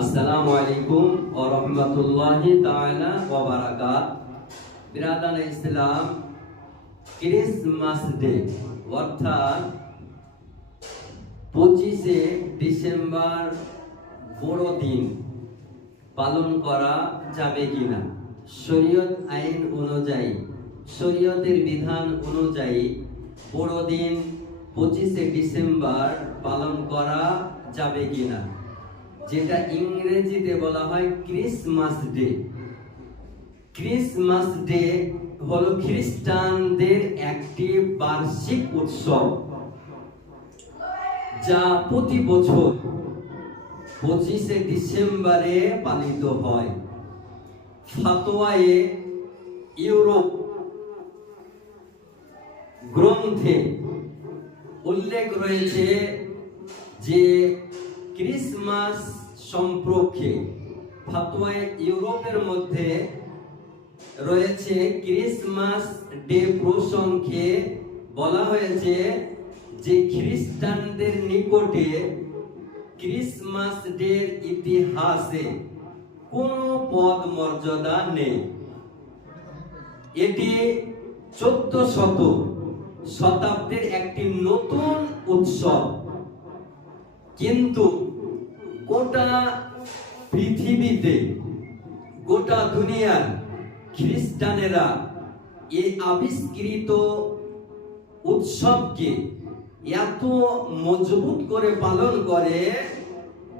আসসালামু আলাইকুম ও রহমতুল্লাহি তাআলা ওয়া বারাকাত। বিরাদান ইসলাম, ক্রিসমাস ডে, অর্থাৎ পঁচিশে ডিসেম্বর বড়দিন পালন করা যাবে কিনা? শরীয়ত আইন অনুযায়ী, শরীয়তের বিধান অনুযায়ী বড়দিন পঁচিশে ডিসেম্বর পালন করা যাবে কিনা? যেটা ইংরেজিতে বলা হয় ক্রিসমাস ডে ক্রিসমাস ডে হলো খ্রিস্টানদের একটি বার্ষিক উৎসব, যা প্রতি বছর পঁচিশে ডিসেম্বরে পালিত হয়। ফাতোয়ায়ে ইউরোপ গ্রন্থে উল্লেখ রয়েছে যে ক্রিসমাস সম্পর্কে ফাতোয়ায়ে ইউরোপের মধ্যে রয়েছে ক্রিসমাস ডে প্রসঙ্গে বলা হয়েছে যে খ্রিস্টানদের নিকটে ক্রিসমাস ডের ইতিহাসে কোনো পদ মর্যাদা নেই। এটি চোদ্দ শত শতাব্দীর একটি নতুন উৎসব। কিন্তু গোটা পৃথিবীতে, গোটা দুনিয়ার খ্রিস্টানেরা এই আবিষ্কৃত উৎসবকে এত মজবুত করে পালন করে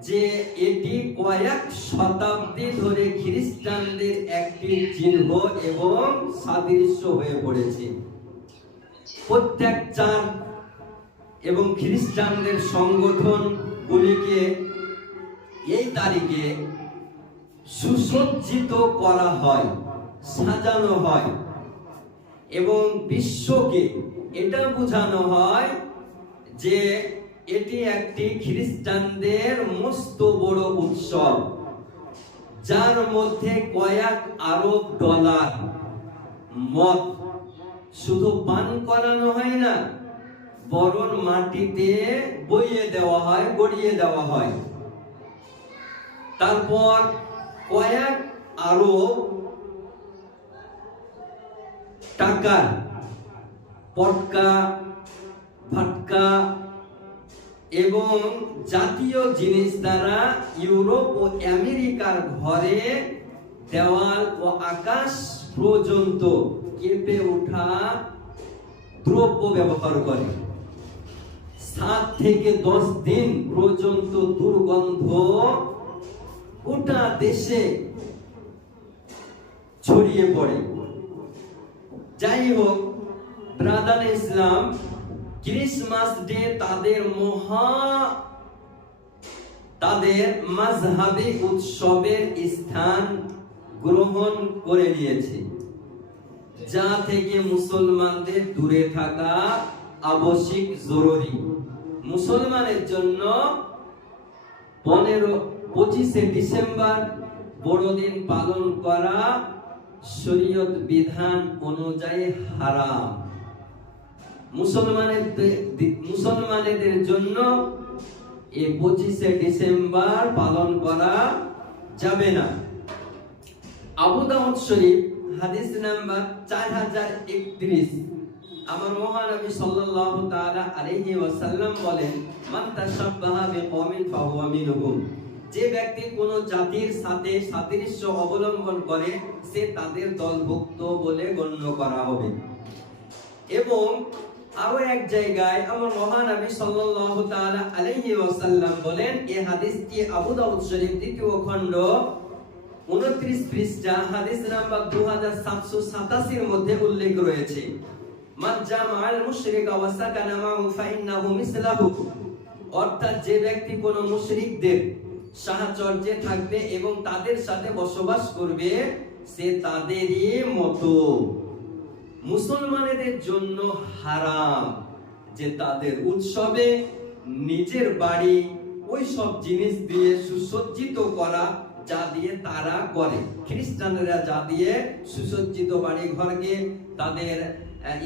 যে এটি কয়েক শতাব্দী ধরে খ্রিস্টানদের একটি চিহ্ন এবং সাদৃশ্য হয়ে পড়েছে। প্রত্যেক চার এবং খ্রিস্টানদের সংগঠন গুলিকে এই তারিখে সুসজ্জিত করা হয়, সাজানো হয় এবং বিশ্বকে এটা বোঝানো হয় যে এটি একটি খ্রিস্টানদের মস্ত বড় উৎসব, যার মধ্যে কয়েক আরব ডলার মদ শুধু পান করানো হয় না বরণ মাটিতে বইয়ে দেওয়া হয়, গড়িয়ে দেওয়া হয়। তারপর কয়েক আরও টাকা, পটকা ফাটকা এবং জাতীয় জিনিস দ্বারা ইউরোপ ও আমেরিকার ঘরে দেওয়াল ও আকাশ পর্যন্ত কেঁপে ওঠা দ্রব্য ব্যবহার করে। সাত থেকে দশ দিন পর্যন্ত দুর্গন্ধ গোটা দেশে ছড়িয়ে পড়ে। যাই হোক, ব্রাদার ইসলাম ক্রিসমাস ডে তাদের মহা, তাদের মাঝহাবি উৎসবের স্থান গ্রহণ করে নিয়েছে। যা থেকে মুসলমানদের দূরে থাকা আবশ্যিক জরুরি। মুসলমানের জন্য পনেরো পঁচিশে ডিসেম্বর বড়দিন পালন করা শরীয়ত বিধান অনুযায়ী হারাম। মুসলমানের মুসলমানেদের জন্য এই পঁচিশে ডিসেম্বর পালন করা যাবে না। আবু দাউদ শরীফ, হাদিস নাম্বার চার হাজার একত্রিশ। আমার মহানবী সাল্লাল্লাহু তাআলা আলাইহি ওয়াসাল্লাম বলেন, মান তাশাব্বাহা বিকওমিন ফাহুয়া মিনহুম। যে ব্যক্তি কোন জাতির সাথে সাদৃশ্য অবলম্বন করে, সে তাদের দলভুক্ত বলে গণ্য করা হবে। এবং আরও এক জায়গায় আমার মহানবী সাল্লাল্লাহু তাআলা আলাইহি ওয়াসাল্লাম বলেন এই হাদিসটি আবু দাউদ শরীফ দ্বিতীয় খণ্ড 29 পৃষ্ঠা, হাদিস নাম্বার 2787 এর মধ্যে উল্লেখ রয়েছে। মান জামাআল মুশরিকা ওয়া সাকানা মাহু ফাইন্নাহু মিসলাহু। অর্থাৎ যে ব্যক্তি কোন মুশরিকদের সাহচর্যে থাকবে এবং তাদের সাথে বসবাস করবে সে তাদেরই মতো। মুসলমানদের জন্য হারাম যে তাদের উৎসবে নিজের বাড়ি, ওই সব জিনিস দিয়ে সুসজ্জিত করা যা দিয়ে তারা করে। খ্রিস্টানরা যা দিয়ে সুসজ্জিত বাড়ি ঘরকে তাদের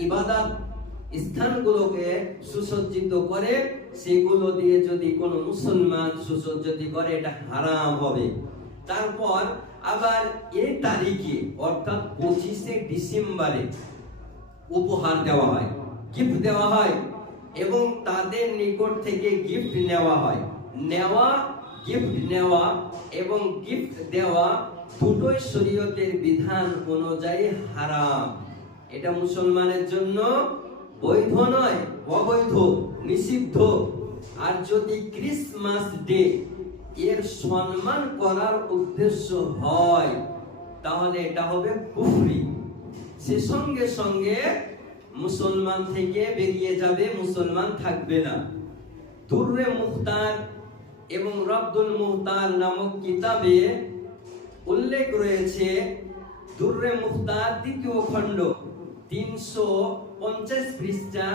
ইবাদত স্থানগুলোকে সুসজ্জিত করে, সেগুলো দিয়ে যদি কোনো মুসলমান সুসজ্জিত করে, এটা হারাম হবে। তারপর আবার এই তারিখে, অর্থাৎ পঁচিশে ডিসেম্বরে উপহার দেওয়া হয় গিফট দেওয়া হয় এবং তাদের নিকট থেকে গিফট নেওয়া হয়। নেওয়া গিফট নেওয়া এবং গিফট দেওয়া দুটোই শরীয়তের বিধান অনুযায়ী হারাম। এটা মুসলমানের জন্য বৈধ নয়, অবৈধ, নিষিদ্ধ। আর যদি ক্রিসমাস ডে এর সম্মান করার উদ্দেশ্য হয়, তাহলে এটা হবে কুফরি। সে সঙ্গে সঙ্গে মুসলমান থেকে বেরিয়ে যাবে, মুসলমান থাকবে না। দুর্রে মুখতার এবং রব্দুল মুখতার নামক কিতাবে উল্লেখ রয়েছে, দুর্রে মুখতার দ্বিতীয় খণ্ড তিনশো পঞ্চাশ পৃষ্ঠা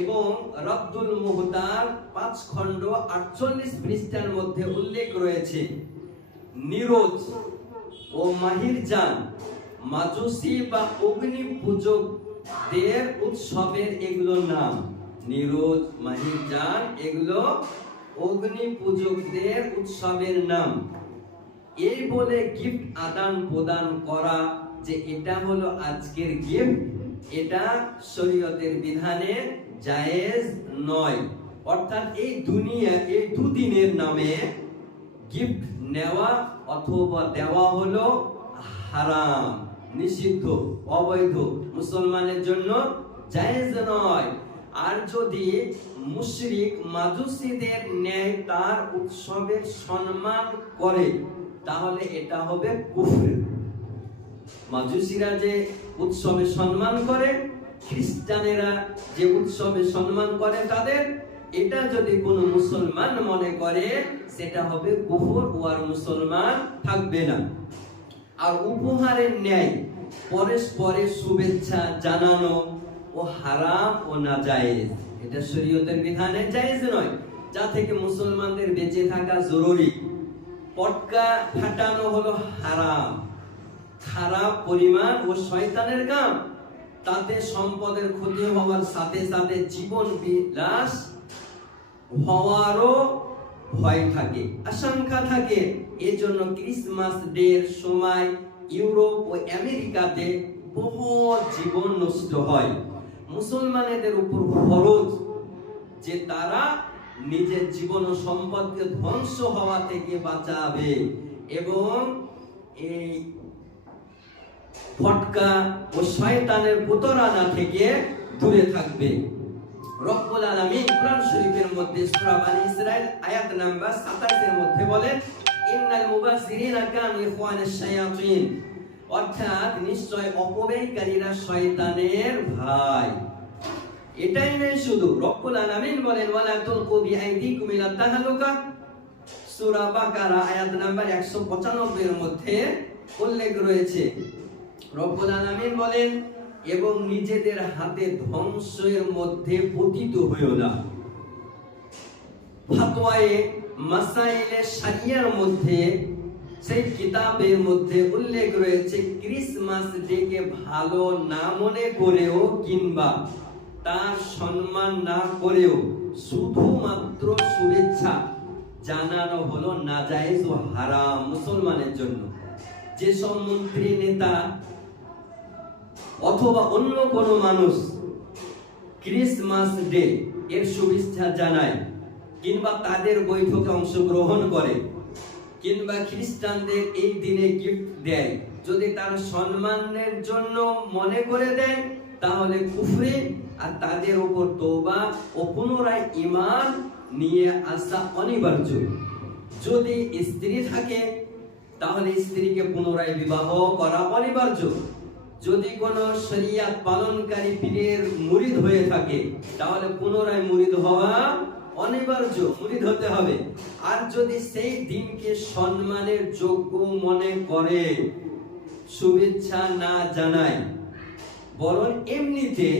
এবং রব্দুল মুহতার পাঁচ খণ্ড আটচল্লিশ পৃষ্ঠার মধ্যে উল্লেখ রয়েছে। নিরোজ ও মাহিরজান মাজুসি বা অগ্নি পূজকদের উৎসবের এগুলো নাম। নিরোজ, মাহিরজান এগুলো অগ্নি পূজকদের উৎসবের নাম। এই বলে গিফট আদান প্রদান করা যে এটা হলো আজকের গিফট এটা শরীয়তের বিধানে জায়েজ নয়। অর্থাৎ এই দুনিয়া, এই দুদিনের নামে গিফট নেওয়া অথবা দেওয়া হলো হারাম, নিষিদ্ধ, অবৈধ। মুসলমানের জন্য জায়েজ নয়। আর যদি মুশরিক মাজুসিদের ন্যায় তার উৎসবের সম্মান করে, তাহলে এটা হবে কুফর। মাজুসিরা যে উৎসবে সম্মান করে, খ্রিস্টানেরা যে উৎসবে সম্মান করে তাদের, এটা যদি কোনো মুসলমান মনে করে, সেটা হবে কুফর ও আর মুসলমান থাকবে না। আর উপহারের ন্যায় পরস্পরের শুভেচ্ছা জানানো ও হারাম ও নাজায়েজ। এটা শরীয়তের বিধানে জায়েজ নয়। যা থেকে মুসলমানদের বেঁচে থাকা জরুরি। পটকা ফাটানো হলো হারাম। খারাপ পরিমাণ ও শয়তানের কাম, তাতে সম্পদের ক্ষতি হওয়ার সাথে সাথে জীবন বিলাস হওয়ারও ভয় থাকে, আশঙ্কা থাকে। এজন্য ক্রিসমাস ডে সময় ইউরোপ ও আমেরিকাতে বহু জীবন নষ্ট হয়। মুসলমানেদের উপর খরচ, যে তারা নিজের জীবন ও সম্পদকে ধ্বংস হওয়া থেকে বাঁচাবে এবং এই ফটকা ও শয়তানের প্রতারণা থেকে দূরে থাকবে। রব্বুল আলামিন শরীফের মধ্যে সূরা ইসরাইল আয়াত নাম্বার 27 এর মধ্যে বলেন ইন্নাল মুবাসসিরিনা কানু ইখওয়ানাশ শায়াতিন। অর্থাৎ নিশ্চয় অপব্যয়কারীরা শয়তানের ভাই। এটাই শুধু, রব্বুল আলামিন বলেন, ওয়ালা তুলকু বিআইদিকুম ইলা তাহলুকা। সূরা বাকারা আয়াত নাম্বার 195 এর মধ্যে উল্লেখ রয়েছে রব্বুল বলেন, এবং নিজেদের হাতে ধ্বংসের মধ্যে পতিত হইও না। ফাতোয়ায়ে মাসাইলে মধ্যে, সেই কিতাবের মধ্যে উল্লেখ রয়েছে, ক্রিসমাস ডেকে ভালো না মনে করেও কিংবা তার সম্মান না করেও শুধুমাত্র শুভেচ্ছা জানানো হলো নাজায়েজ ও হারাম মুসলমানের জন্য। যেসব মন্ত্রী নেতা অথবা অন্য কোনো মানুষ ক্রিসমাস ডে এর শুভেচ্ছা জানায় কিংবা তাদের বৈঠকে অংশগ্রহণ করে, কিংবা খ্রিস্টানদের এই দিনে গিফট দেয়, যদি তার সম্মানের জন্য মনে করে দেয়, তাহলে কুফরি আর তাদের উপর তওবা ও পুনরায় ইমান নিয়ে আসা অনিবার্য। যদি স্ত্রী থাকে, তাহলে স্ত্রীকে পুনরায় বিবাহ করা অনিবার্য। যদি কোনো শরিয়াত পালনকারী পীরের মুরিদ হয়ে থাকে, তাহলে পুনরায় মুরিদ হওয়া অনিবার্য, মুরিদ হতে হবে। আর যদি সেই দিনকে সম্মানের যোগ্য মনে করে, শুভেচ্ছা না জানায়, বরং এমনিতে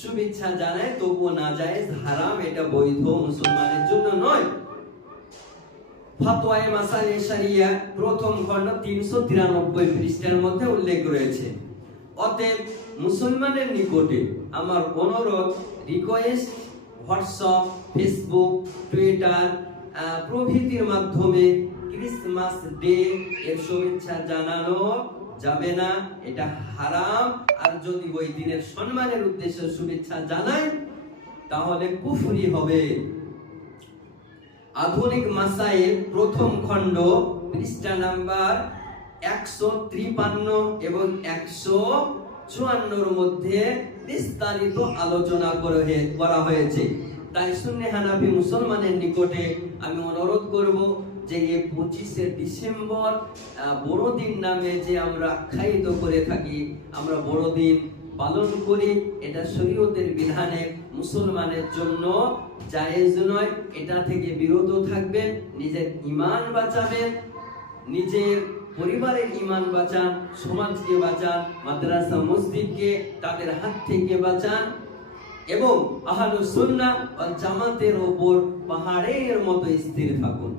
শুভেচ্ছা জানায়, তবুও না যায় হারাম, এটা বৈধ, মুসলমানের জন্য নয়। ফাতোয়ায়ে মাসাইলে শারিয়া প্রথম খণ্ড 393 পৃষ্ঠার মধ্যে উল্লেখ রয়েছে। অতএব মুসলমানের নিকটে আমার অনুরোধ রিকোয়েস্ট হোয়াটসঅ্যাপ ফেসবুক টুইটার প্রভৃতির মাধ্যমে ক্রিসমাস ডে এর শুভেচ্ছা জানানো যাবে না, এটা হারাম। আর যদি ওই দিনের সম্মানের উদ্দেশ্যে শুভেচ্ছা জানায় তাহলে কুফরি হবে। আধুনিক মাসাইল প্রথম খণ্ড পৃষ্ঠা নাম্বার একশো ত্রিপান্ন এবং একশো চুয়ান্নর মধ্যে বিস্তারিত আলোচনা করে- হয়েছে। তাই মুসলমানের নিকটে আমি অনুরোধ করব যে পঁচিশে ডিসেম্বর বড়দিন নামে যে আমরা আখ্যায়িত করে থাকি, আমরা বড়দিন পালন করি, এটা শরীয়তের বিধানে মুসলমানের জন্য জায়েজ নয়। এটা থেকে বিরত থাকবেন, নিজের ইমান বাঁচাবেন, নিজের পরিবারের ইমান বাঁচান, সমাজকে বাঁচান, মাদ্রাসা, মসজিদকে তাদের হাত থেকে বাঁচান এবং আহলু সুন্নাহ ও জামাতের ওপর পাহাড়ের মতো স্থির থাকুন।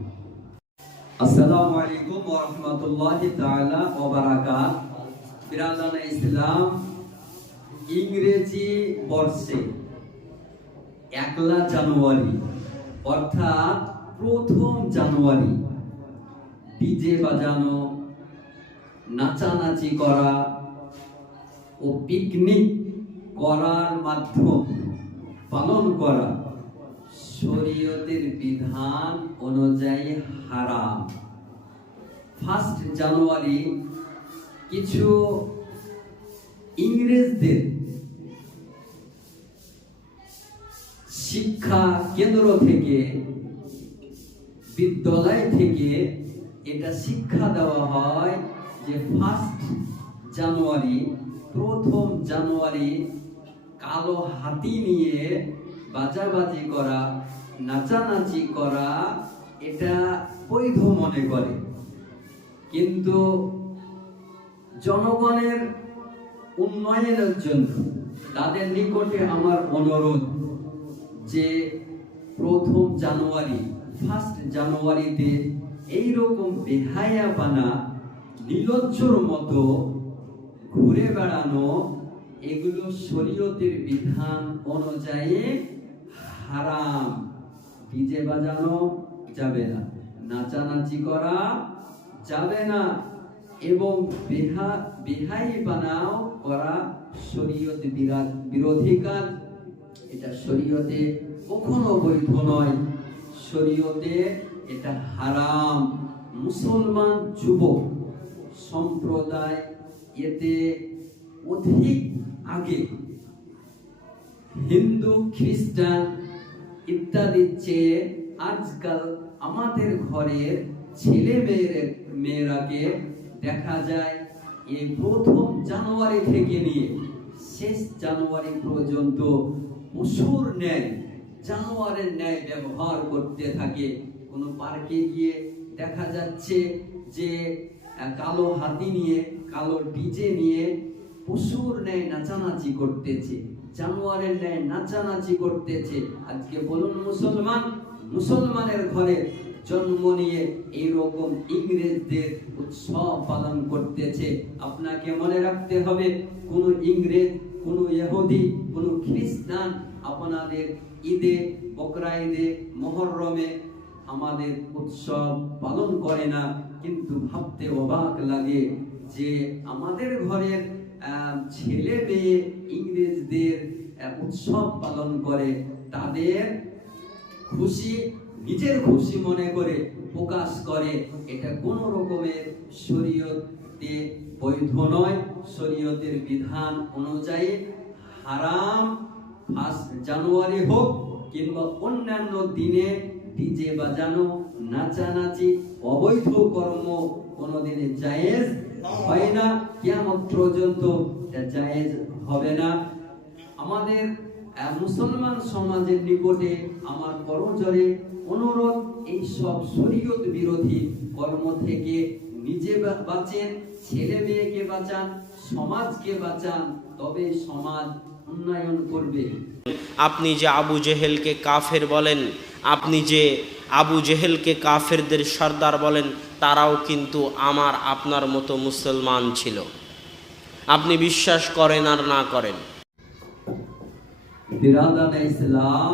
আলাইকুম ইসলাম, ইংরেজি বর্ষে একলা জানুয়ারি, অর্থাৎ প্রথম জানুয়ারি, ডিজে বাজানো নাচানাচি করা ও পিকনিক করার মাধ্যম পালন করা শরীয়তের বিধান অনুযায়ী হারাম। ফার্স্ট জানুয়ারি কিছু ইংরেজদের শিক্ষা কেন্দ্র থেকে, বিদ্যালয় থেকে এটা শিক্ষা দেওয়া হয় যে ফার্স্ট জানুয়ারি প্রথম জানুয়ারি কালো হাতি নিয়ে বাজাবাজি করা, নাচানাচি করা, এটা বৈধ মনে করে। কিন্তু জনগণের উন্নয়নের জন্য তাদের নিকটে আমার অনুরোধ যে প্রথম জানুয়ারি ফার্স্ট জানুয়ারিতে এইরকম বেহায়াপানা নীলজ্জর মতো ঘুরে বেড়ানো এগুলো শরীয়তের বিধান অনুযায়ী হারাম। ডিজে বাজানো যাবে না, নাচানাচি করা যাবে না এবং বেহা, বেহাই বানাও করা শরীয়ত বিরা- বিরোধী কাজ। এটা শরীয়তে কখনো বৈধ নয়। শরীয়তে এটা হারাম। মুসলমান যুবক সম্প্রদায় এতে অধিক আগে হিন্দু, খ্রিস্টান ইত্যাদির চেয়ে আজকাল আমাদের ঘরের ছেলে মেয়ের, মেয়েরাকে দেখা যায় এই প্রথম জানুয়ারি থেকে নিয়ে শেষ জানুয়ারি পর্যন্ত পশুর ন্যায়, জানোয়ারের ন্যায় ব্যবহার করতে থাকে। কোনো পার্কে গিয়ে দেখা যাচ্ছে যে কালো হাতি নিয়ে, কালো ডিজে নিয়ে পশুর ন্যায় নাচানাচি করতেছে। জানোয়ারের ন্যায় নাচানাচি করতেছে। আজকে বলুন মুসলমান, মুসলমানের ঘরে জন্ম নিয়ে এইরকম ইংরেজদের উৎসব পালন করতেছে। আপনাকে মনে রাখতে হবে, কোনো ইংরেজ, কোনো ইহুদি, কোনো খ্রিস্টান আপনাদের ঈদে বকরা ঈদে মহরমে আমাদের উৎসব পালন করে না। কিন্তু ভাবতে অবাক লাগে যে আমাদের ঘরের ছেলে মেয়ে ইংরেজদের উৎসব পালন করে, তাদের খুশি, নিজের খুশি মনে করে প্রকাশ করে। এটা কোন রকমের শরীয়তে বৈধ নয়। শরীয়তের বিধান অনুযায়ী হারাম, ফার্স্ট জানুয়ারি হোক কিংবা অন্যান্য দিনে ডিজে বাজানো নাচানাচি, অবৈধ কর্ম কোনোদিনে জায়েজ হয় না। কেমন পর্যন্ত জায়েজ হবে না। আমাদের মুসলমান সমাজের নিকটে আমার করজরে অনুরোধ, এই সব শরীয়ত বিরোধী কর্ম থেকে নিজে বাঁচেন, ছেলে মেয়েকে বাঁচান, সমাজকে বাঁচান, তবে সমাজ উন্নয়ন করবে। আপনি যে আবু জেহেলকে কাফের বলেন, আপনি যে আবু জেহেলকে কাফেরদের সর্দার বলেন, তারাও কিন্তু আমার, আপনার মতো মুসলমান ছিল। আপনি বিশ্বাস করেন আর না করেন। ইসলাম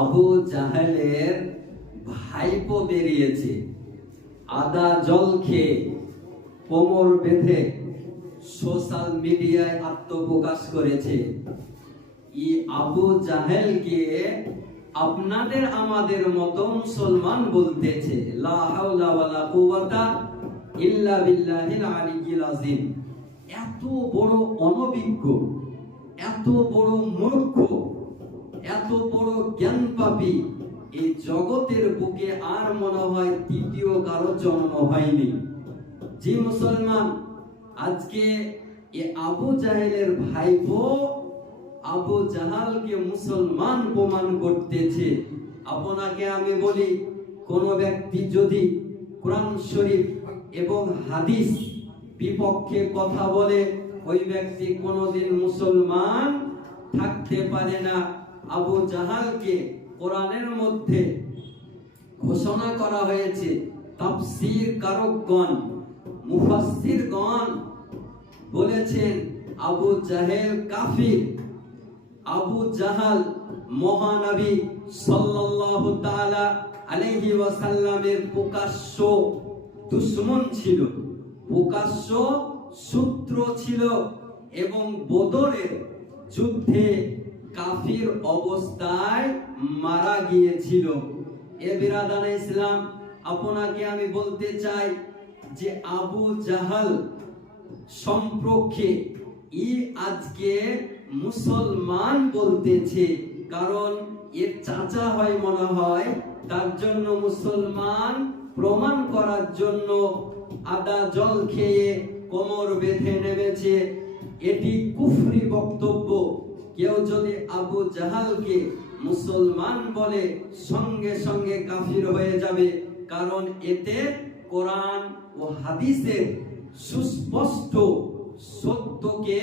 আবু জাহেলের ভাইপো বেরিয়েছে, আদা জল খেয়ে কোমর বেঁধে সোশ্যাল মিডিয়ায় আত্মপ্রকাশ করেছে। ই আবু জাহেলকে আপনাদের আমাদের মতো মুসলমান বলতেছে ইল্লা এত বড় অনভিজ্ঞ, এত বড় মূর্খ, এত বড় জ্ঞান পাপী এই জগতের বুকে আর মনে হয় তৃতীয় কারও জন্ম হয়নি। জি মুসলমান, আজকে এ আবু জাহেলের ভাইপো আবু জাহালকে মুসলমান প্রমাণ করতেছে। আপনাকে আমি বলি, কোন ব্যক্তি যদি কোরআন শরীফ এবং হাদিস বিপক্ষে কথা বলে, ওই ব্যক্তি কোনোদিন মুসলমান থাকতে পারে না। আবু জাহালকে কোরআনের মধ্যে ঘোষণা করা হয়েছে, তাফসীর কারকগণ, মুফাসসিরগণ বলেছেন, আবু জাহেল কাফির আবু জাহাল মহানবী সাল্লাল্লাহু তাআলা আলাইহি ওয়াসাল্লামের প্রকাশ্য দুশমন ছিল। প্রকাশ্য সূত্র ছিল এবং বদরের যুদ্ধে কাফির অবস্থায় মারা গিয়েছিল। এ বিরাদান ইসলাম, আপনাকে আমি বলতে চাই যে আবু জাহাল সম্পর্কে ই আজকে মুসলমান বলতেছে, কারণ এর চাচা হয় মনে হয়, তার জন্য মুসলমান প্রমাণ করার জন্য আদা জল খেয়ে কোমর বেঁধে নেমেছে। এটি কুফরি বক্তব্য। কেউ যদি আবু জাহালকে মুসলমান বলে সঙ্গে সঙ্গে কাফির হয়ে যাবে, কারণ এতে কোরআন ও হাদিসের সুস্পষ্ট সত্যকে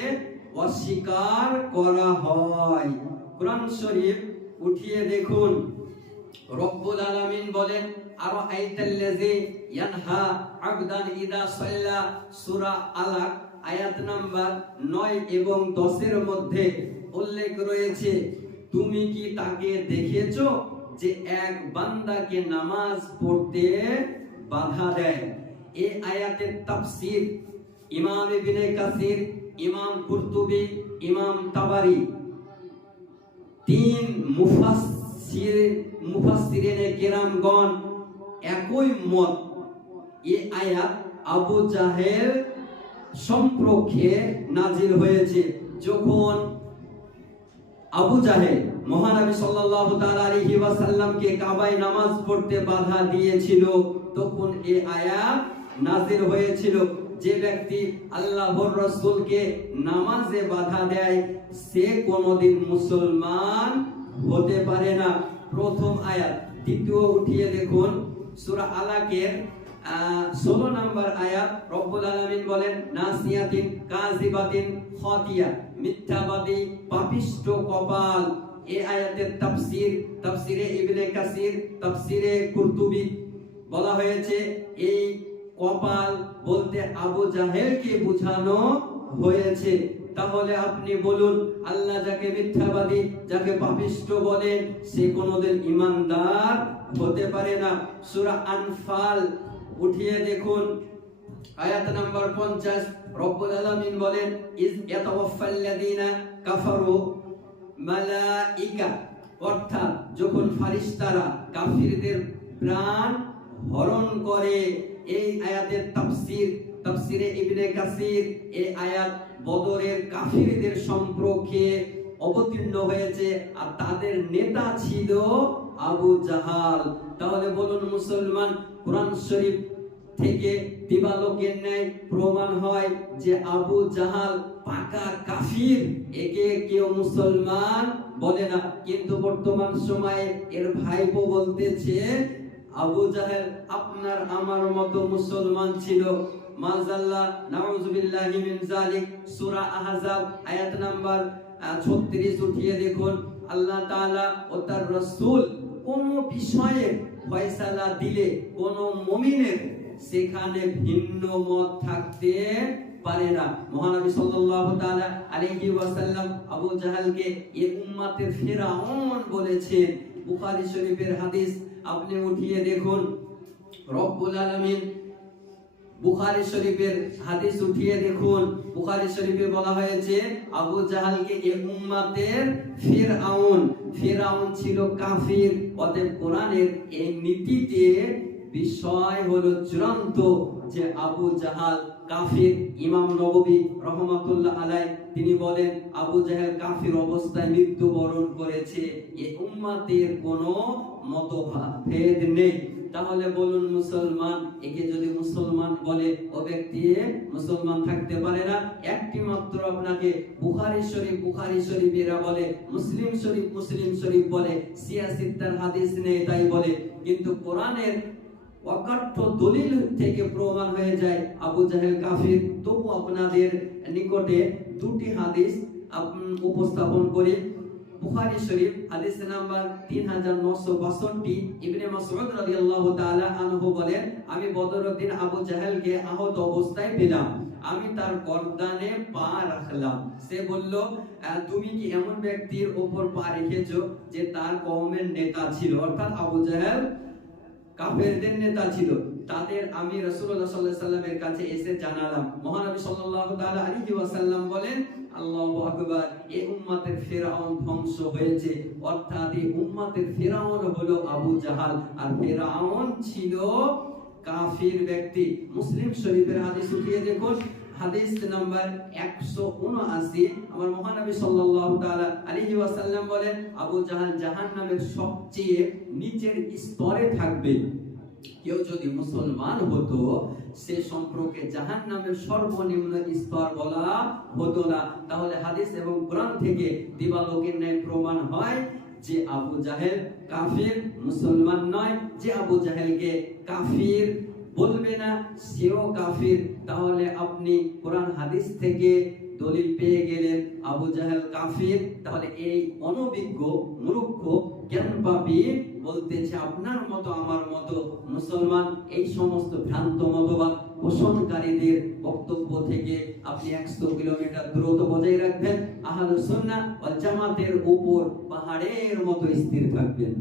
অস্বীকার করা হয়। কোরআন শরীফ উঠিয়ে দেখুন। রব্বুল আলামিন বলেন আর আইতাল্লাযী ইয়ানহা আবদান ইদা সাল্লা? সূরা আলাক আয়াত নাম্বার 9 এবং 10 এর মধ্যে উল্লেখ রয়েছে, তুমি কি তাকে দেখেছ যে এক বান্দাকে নামাজ পড়তে বাধা দেয়? এই আয়াতের তাফসীর ইমাম ইবনে কাসির ইমাম কুরতুবি, ইমাম তাবারি। তিন মুফাসসির, মুফাসসিরিনে কেরামগণ একই মত। এই আয়াত আবু জাহেল সম্পর্কে নাজিল হয়েছে। যখন আবু জাহেল মহানবী সাল্লাল্লাহু তাআলা আলাইহি ওয়াসাল্লামকে কাবায় নামাজ পড়তে বাধা দিয়েছিল, তখন এই আয়াত নাজিল হয়েছিল। যে ব্যক্তি আল্লাহর রাসূলকে নামাজে বাধা দেয়, সে কোনোদিন মুসলমান হতে পারে না। প্রথম আয়াত। দ্বিতীয় উঠিয়ে দেখুন, সূরা আলাকের ষোলো নম্বর আয়াত। রব্বুল আলামিন বলেন, নাসিয়াতিন, কাযিবাতিন, খাতিয়া, মিথ্যাবাদী, পাপিষ্ট কপাল। এই আয়াতের তাফসীর, তাফসীরে ইবনে কাসির, তাফসীরে কুরতুবি। বলা হয়েছে, এই কপাল বলতে আবু জাহেলকে বোঝানো হয়েছে। তাহলে আপনি বলুন, আল্লাহ যাকে মিথ্যাবাদী, যাকে পাপিষ্ট বলেন সে কোনোদিন ইমানদার হতে পারে না। সূরা আনফাল উঠিয়ে দেখুন। আয়াত নাম্বার 50 রব্বুল আলামিন বলেন, ইজ ইয়াতাওয়াফাল্লাযিনা কাফারু মালাইকা। অর্থাৎ যখন ফারিস্তারা কাফিরদের প্রাণ হরণ করে এই আয়াতের তাফসীর, তাফসীরে ইবনে কাসির এই আয়াত বদরের কাফিরদের সম্পর্কে অবতীর্ণ হয়েছে আর তাদের নেতা ছিল আবু জাহাল। তাহলে বলুন মুসলমান, কোরআন শরীফ থেকে দিবালোকের ন্যায় প্রমাণ হয় যে আবু জাহাল পাকা কাফির, একে কেউ মুসলমান বলে না। কিন্তু বর্তমান সময়ে এর ভাইপো বলতেছে আবু জাহেল আপনার আমার মতো মুসলমান ছিল। মাজাল্লাহ নাউজুবিল্লাহি মিন জালিক সূরা আহজাব, আয়াত নাম্বার 36 উঠিয়ে দেখুন। আল্লাহ তাআলা ও তার রাসূল কোন বিষয়ে ফয়সালা দিলে, কোন মুমিনের সেখানে ভিন্ন মত থাকতে পারে না। মহানবী সাল্লাল্লাহু তাআলা আলাইহি ওয়াসাল্লাম আবু জাহালকে এ উম্মতের ফিরাউন বলেছেন। বুখারী শরীফের হাদিস আপনি উঠিয়ে দেখুন। রব্বুল আলামিন বুখারী শরীফের হাদিস উঠিয়ে দেখুন। বুখারী শরীফে বলা হয়েছে, আবু জাহালকে এ উম্মাতের ফিরআউন ফিরআউন ছিল কাফির। অতএব কোরআনের এই নীতিতে বিষয় হলো চূড়ান্ত যে আবু জাহাল কাফির ইমাম নববী রহমাতুল্লাহ আলাই তিনি বলেন, আবু জাহেল কাফির অবস্থায় মৃত্যুবরণ করেছে। এ উম্মাতের কোনো মতভেদ নেই। তাহলে বলুন মুসলমান, একে যদি মুসলমান বলে, ও ব্যক্তি মুসলমান থাকতে পারে না। একটি মাত্র আপনাকে বুখারী শরীফ বুখারী শরীফ এরা বলে, মুসলিম শরীফ মুসলিম শরীফ বলে সিয়াসিত্তার হাদিস নেই তাই বলে। কিন্তু কোরআনের অকাঠ্য দলিল থেকে প্রমাণ হয়ে যায় আবু জাহেল কাফির। তবু আপনাদের নিকটে দুটি হাদিস উপস্থাপন বুখারী শরীফ, হাদিস নাম্বার 3962 ইবনে মাসউদ রাদিয়াল্লাহু তাআলা আনহু বলেন, আমি আবু জাহেলকে আহত অবস্থায় পেলাম। আমি তার গর্দানে পা রাখলাম। সে বলল তুমি কি এমন ব্যক্তির উপর পা রেখেছো যে তার কওমের নেতা ছিল? অর্থাৎ আবু জাহেল কাফেরদের নেতা ছিল, তাদের আমি রাসূলুল্লাহ সাল্লাল্লাহু আলাইহি সাল্লামের কাছে এসে জানালাম। মহানবী সাল্লাল্লাহু তাআলা আলাইহি ওয়াসাল্লাম বলেন, আল্লাহু আকবার এই উম্মতের ফেরাউন ধ্বংস হয়েছে। অর্থাৎ এই উম্মতের ফেরাউন হলো আবু জাহাল, আর ফেরাউন ছিল কাফির ব্যক্তি। মুসলিম শরীফের হাদিস উঠিয়ে দেখুন। হাদিস নাম্বার 179 আমার মহানবী সাল্লাল্লাহু তাআলা ওয়াসাল্লাম বলেন, আবু জাহাল জাহান্নামের সবচেয়ে নিচের স্তরে থাকবে। কেউ যদি মুসলমান হতো, সে সম্পর্কে জাহান্নামের সর্বনিম্ন স্তর বলা হতো না। তাহলে হাদিস এবং কোরআন থেকে দিবালোকের ন্যায় প্রমাণ হয় যে আবু জাহেল কাফির, মুসলমান নয়, যে আবু জাহেলকে কাফির বলবে না, সেও কাফির। তাহলে আপনি কোরআন হাদিস থেকে দলিল পেয়ে গেলেন, আবু জাহেল কাফির। তাহলে এই অনভিজ্ঞ, মূর্খ, জ্ঞানপাপী বলতেছে, আপনার মতো, আমার মতো মুসলমান এই সমস্ত ভ্রান্ত মতবাদ পোষণকারীদের বক্তব্য থেকে আপনি একশো কিলোমিটার দূরত্ব বজায় রাখবেন। আহলুস সুন্নাহ ওয়াল জামাতের উপর পাহাড়ের মতো স্থির থাকবেন।